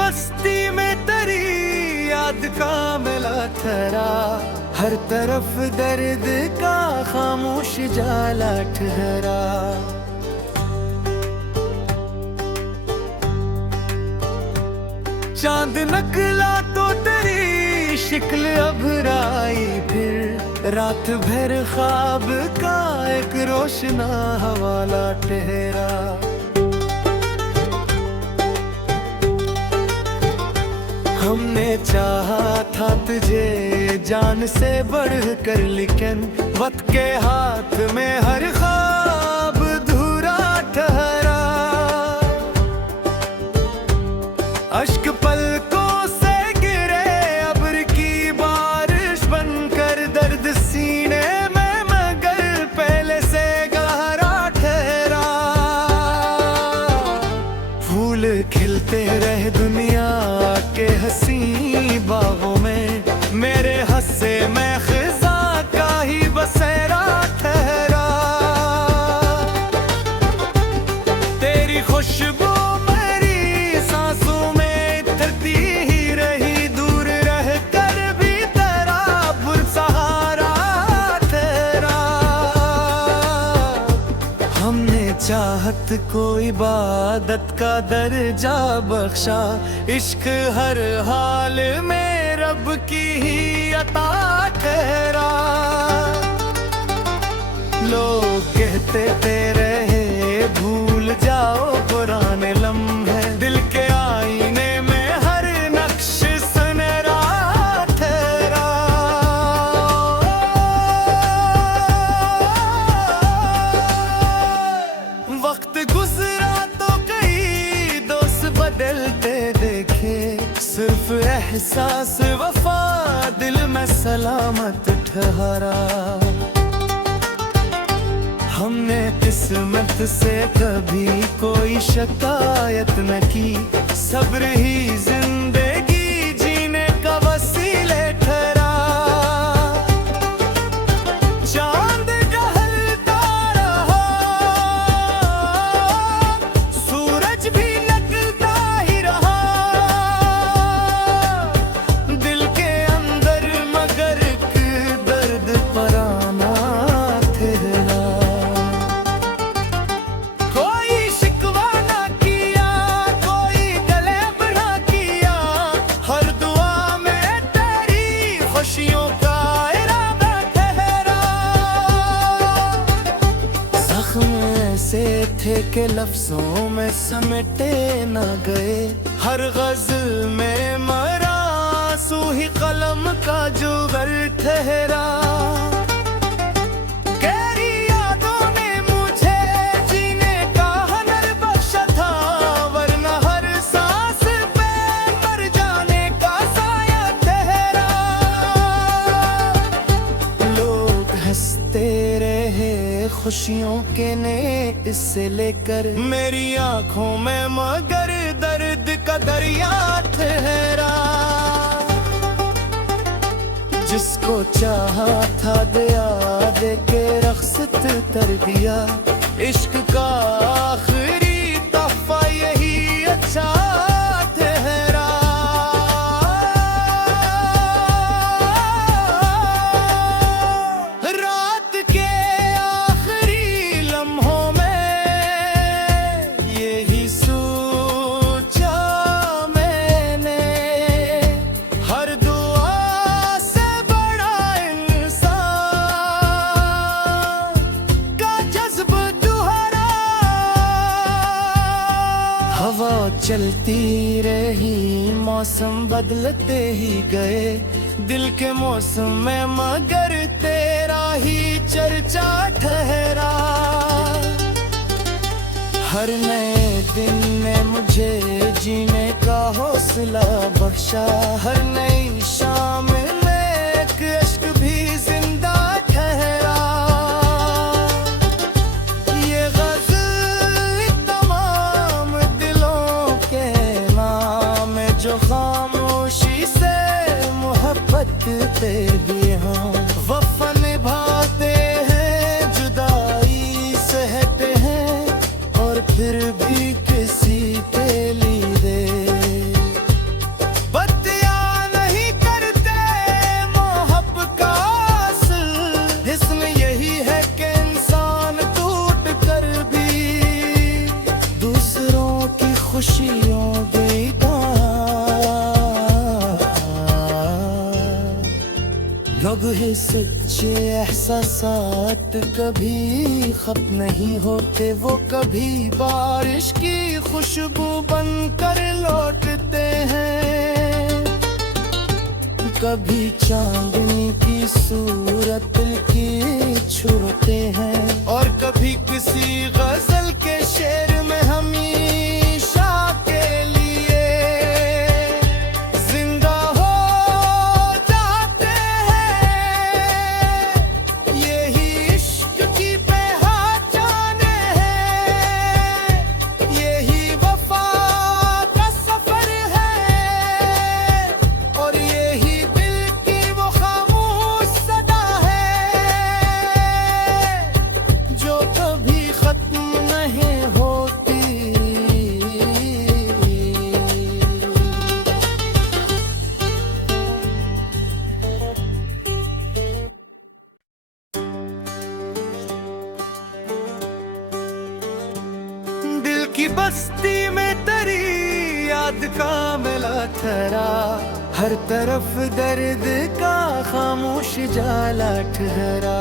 बस्ती में तेरी याद का मिला ठहरा, हर तरफ दर्द का खामोश जाला ठहरा। चांद नकला तो तेरी शिक्ल अभराई, फिर रात भर ख्वाब का एक रोशना हवाला ठहरा। हमने चाहा था तुझे जान से बढ़कर, लेकिन वक्त के हाथ में हर ख्वाब धूरा ठहरा। अश्क पलकों से गिरे अब्र की बारिश बनकर, दर्द सीने में मगर पहले से गहरा ठहरा। फूल खिलते रहे दुनिया के हसी बागों में, मेरे हस्से में खिजा का ही बसेरा ठहरा। तेरी खुशबू मेरी सांसों में तरती ही रही, दूर रह कर भी तेरा पुरसहारा तेरा। हमने चाहत को इबादत का दर्जा बख्शा, इश्क हर हाल में रब की ही अता ठहरा। लोग कहते थे रहे भूल जाओ पुराने लम्हे, दिल के आईने में हर नक्श सुनहरा ठहरा। वक्त गुजरा तो कई दोस्त बदलते देखे, सिर्फ एहसास वफा दिल में सलामत ठहरा। हमने किस्मत से कभी कोई शिकायत न की, सब्र ही जिंदगी जीने का वसीले ठहरा। चांद टहलता रहा, सूरज भी निकलता ही रहा, दिल के अंदर मगर एक दर्द पराना ठहरा। कोई शिकवा ना किया, कोई गलब ना किया, हर दुआ में तेरी खुशियों का इरादा ठहरा। जख्म ऐसे थे कि लफ्जों में समेटे ना गए, हर गज़ल में मरा आंसू ही कलम का जुगर ठहरा। गहरी यादों ने मुझे जीने का हुनर बख्शा था, वरना हर सांस पे मर जाने का साया ठहरा। लोग हंसते रहे खुशियों के ने इससे लेकर, मेरी आंखों में मगर दर्द का दरिया ठहरा। जिसको चाहा था दया दे के रख्सत कर दिया, इश्क का आखिरी तोहफा यही अच्छा ठहरा। रात के आखिरी लम्हों में यही सोचा मैंने, हर दुआ से बड़ा इंसान का जज्ब तुहरा। हवा चलती रही, मौसम बदलते ही गए, दिल के मौसम में मगर तेरा ही चर्चा ठहरा। हर नए दिन ने मुझे जीने का हौसला बख्शा, हर नई शाम में एक इश्क भी जिंदा ठहरा। ये गज़ल तमाम दिलों के नाम जो खामोशी से मोहब्बत पे भी हों, वफा निभाते हैं जुदाई सहते हैं, और फिर भी किसी पे ली दे। ये सच्चे एहसासात कभी खत्म नहीं होते, वो कभी बारिश की खुशबू बनकर लौटते हैं, कभी चांदनी की सूरत की छूते हैं, और कभी किसी गजल के शेर में हमेशा के लिए जिंदा हो जाते हैं। यही इश्क की पहचाने हैं, यही वफा का सफर है, और यही जो कभी खत्म नहीं होती। दिल की बस्ती में तेरी याद का मिला ठहरा, हर तरफ दर्द का खामोश जाला ठहरा।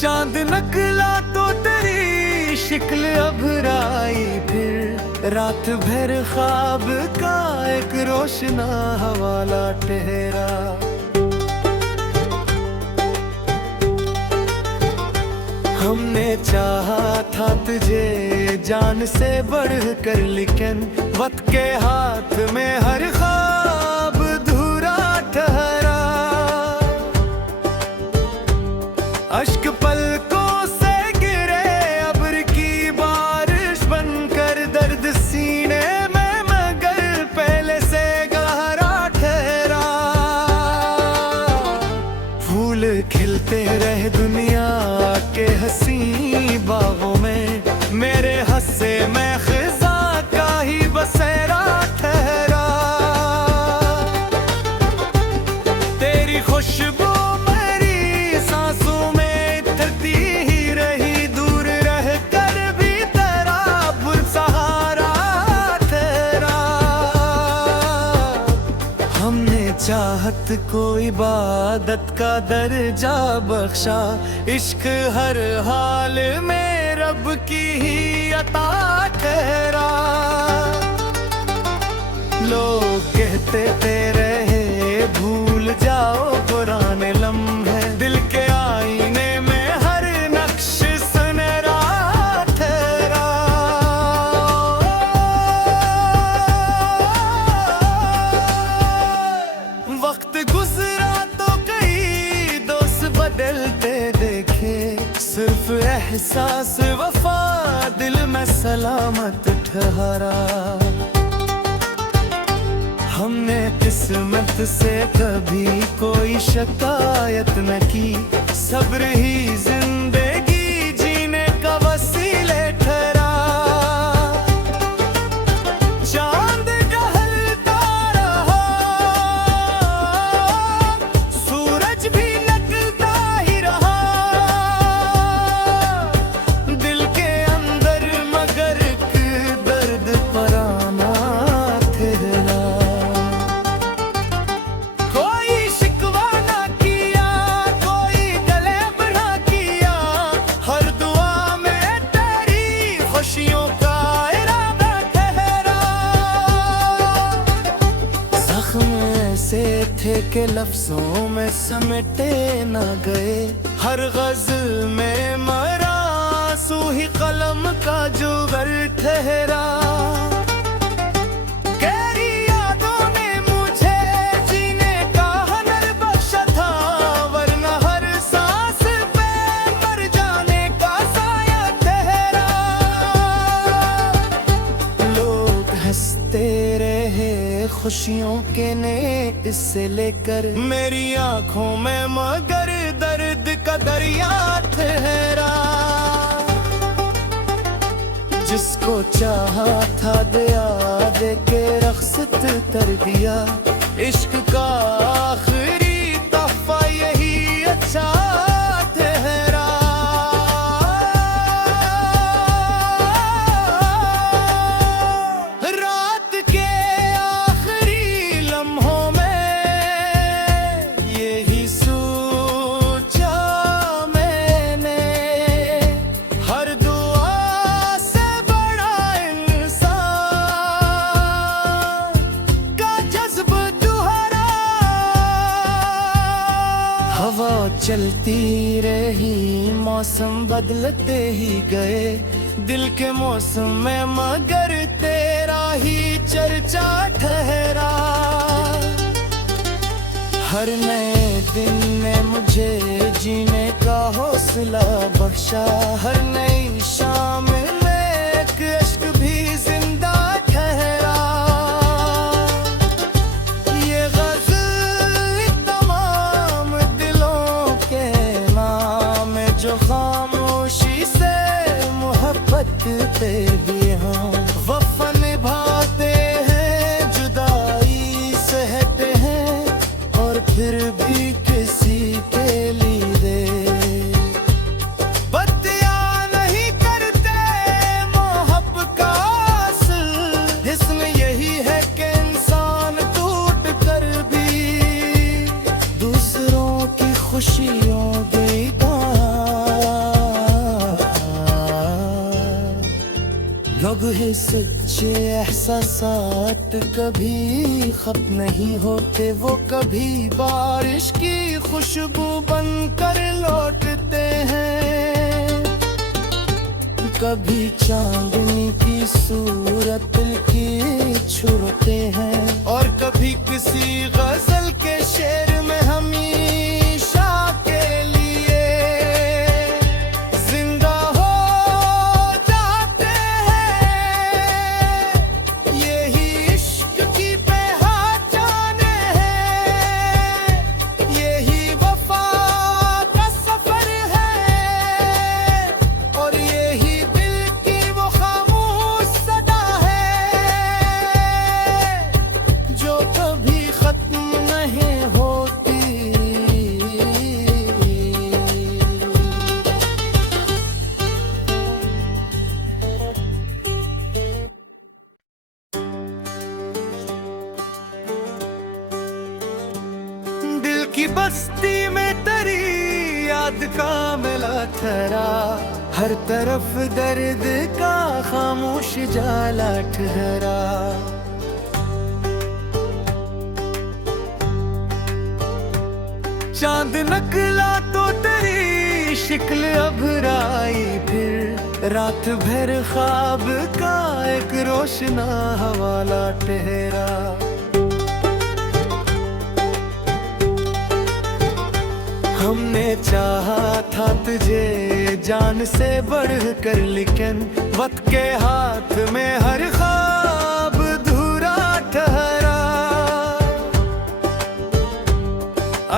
चांद नकला तो तेरी शिक्ल अभराई, फिर रात भर ख्वाब का एक रोशना हवाला ठहरा। हमने चाहा था तुझे जान से बढ़कर, लेकिन वक्त के हाथ में हर ख्वाब धूरा ठहरा। अश्क पलकों से गिरे अब्र की बारिश बनकर, दर्द सीने में मगर पहले से गहरा ठहरा। फूल खिलते रहे दुनिया के हंसी बागों में, मेरे हंसे में खिजा का ही बसेरा ठहरा। तेरी खुशबू चाहत को इबादत का दर्जा बख्शा, इश्क हर हाल में रब की ही अता ठहरा। लोग कहते थे रहे भूल जाओ पुराने लम्हे, दिल के आईने में हर नक्श सुनहरा ठहरा। वक्त गुजरा तो कई दोस्त बदलते देखे, सिर्फ एहसास वफा दिल में सलामत ठहरा। हमने किस्मत से कभी कोई शिकायत न की, सब्र ही जिंदगी जीने का वसीले ठहरा। थे के लफ्जों में समेटे न गए, हर गज़ल में मरा सूही कलम का जुगर ठहरा। गहरी यादों ने मुझे जीने का हुनर बख्शा था, वरना हर सांस पे मर जाने का साया ठहरा। लोग हंसते रहे खुशियों के ने इससे लेकर, मेरी आंखों में मगर दर्द का दरिया ठहरा। जिसको चाहा था दया दे के रख्सत कर दिया, इश्क का आखिरी तोहफा यही अच्छा ठहरा। रात के हवा चलती रही, मौसम बदलते ही गए, दिल के मौसम में मगर तेरा ही चर्चा ठहरा। हर नए दिन ने मुझे जीने का हौसला बख्शा, हर नई शाम में एक अश्क भी जिंदा ठहरा। ये गज़ल तमाम दिलों के नाम है, जो खामोशी से मोहब्बत पे भी हम वफा निभाते हैं, जुदाई सहते हैं और फिर भी किसी के लिए बत्तियां नहीं करते मोहब्बत का असर। जिसमें यही है कि इंसान टूट कर भी दूसरों की खुशियों देगा। लोग है सच्चे एहसासात कभी खत्म नहीं होते, वो कभी बारिश की खुशबू बनकर लौटते हैं, कभी चांदनी की सूरत की छुड़ते हैं, और कभी किसी गजल के शेर में हमेशा के लिए जिंदा हो जाते हैं। यही इश्क की पहचाने हैं, यही वफा का सफर है, और यही दिल की वो खामोश सदा है, जो कभी खत्म नहीं होती। दिल की बस्ती में तेरी याद का मिला ठहरा, हर तरफ दर्द का खामोश जाला ठहरा। चांद नकला तो तेरी शिक्ल अभराई, फिर रात भर ख्वाब का एक रोशना हवाला ठहरा। हमने चाहा था तुझे जान से बढ़कर, लेकिन वक्त के हाथ में हर ख्वाब धूरा ठहरा।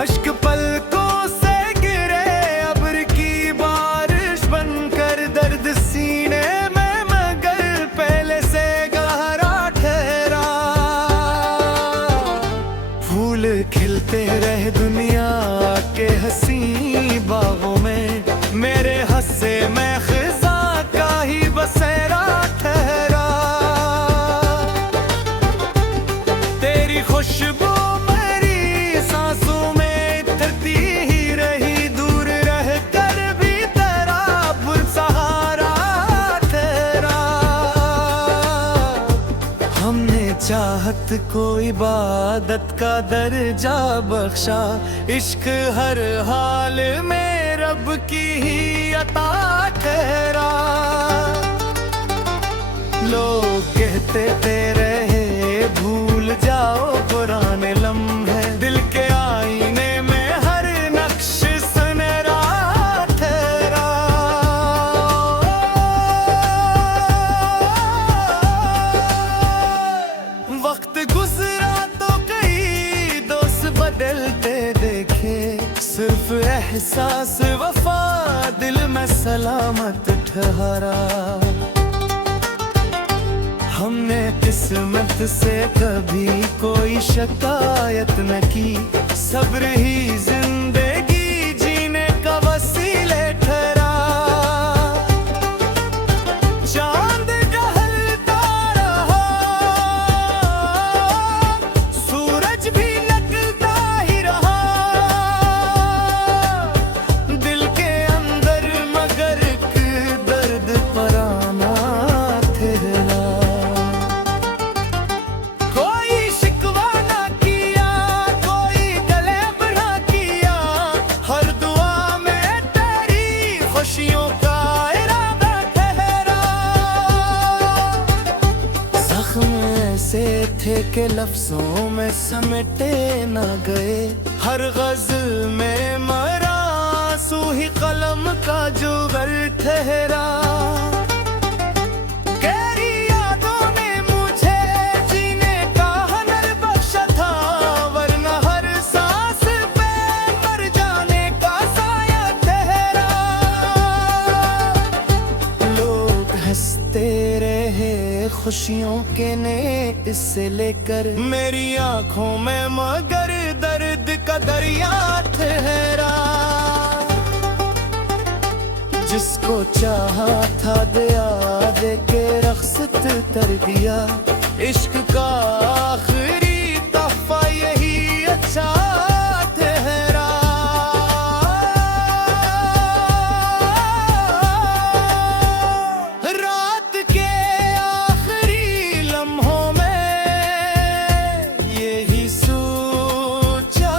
अश्क पलकों से गिरे अब्र की बारिश बनकर, दर्द सीने में मगर पहले से गहरा ठहरा। फूल खिलते रहे दुनिया के हंसी बागों में, मेरे हंसे में खिजा का ही बसेरा ठहरा। तेरी खुशबू मेरी सांसों में तरती ही रही, दूर रह कर भी तेरा पुरसहारा ठहरा। हमने चाहत को इबादत का दर्जा बख्शा, इश्क हर हाल में रब की ही अता ठहरा। लोग कहते थे रहे भूल जाओ पुराने लम्हे, दिल के आईने में हर नक्श सुनहरा ठहरा। वक्त गुजरा तो कई दोस्त बदलते देखे, सिर्फ एहसास वफा दिल में सलामत ठहरा। हमने किस्मत से कभी कोई शिकायत न की, सब्र ही जिंदगी जीने का वसीले ठहरा। चांद टहलता रहा, सूरज भी निकलता ही रहा, दिल के अंदर मगर एक दर्द पराना ठहरा। कोई शिकवा ना किया, कोई गले बना किया, के लफ्जों में समेटे ना गए, हर गज़ल में मरा सूही कलम का जुगर ठहरा। गहरी यादों ने मुझे जीने का हुनर बख्शा था, वरना हर सांस पे मर जाने का साया ठहरा। लोग हंसते रहे खुशियों के ने इससे लेकर, मेरी आंखों में मगर दर्द का दरिया ठहरा। जिसको चाहा था दया दे के रख्सत कर दिया, इश्क का आखिरी तोहफा यही अच्छा ठहरा। रात के आखिरी लम्हों में यही सोचा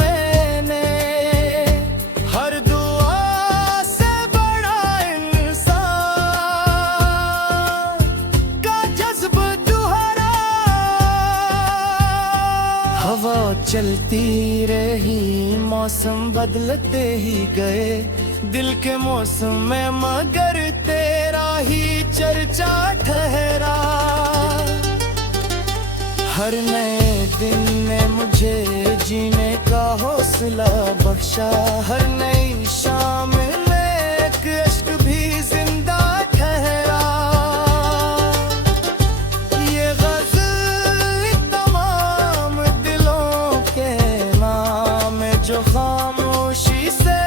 मैंने, हर दुआ से बड़ा इंसान का जज्ब तुहरा। हवा चलती रही मौसम बदलते ही गए, दिल के मौसम में मगर तेरा ही चर्चा ठहरा। हर नए दिन ने मुझे जीने का हौसला बख्शा, हर नई शाम में एक इश्क भी जिंदा ठहरा। ये गज़ल तमाम दिलों के नाम जो खामोशी से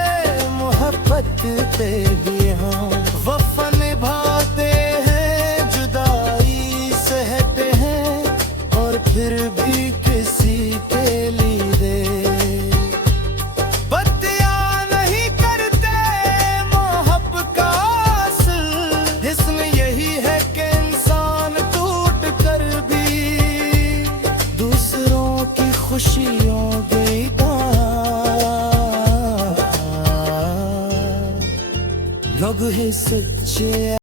मोहब्बत पे भी हों, वफा निभाते हैं जुदाई सहते हैं, और फिर भी किसी के लिए बत्तियां नहीं करते मोहब्बत का असल। इसमें यही है कि इंसान टूट कर भी दूसरों की खुशियों देगा। लोग ही सच्चे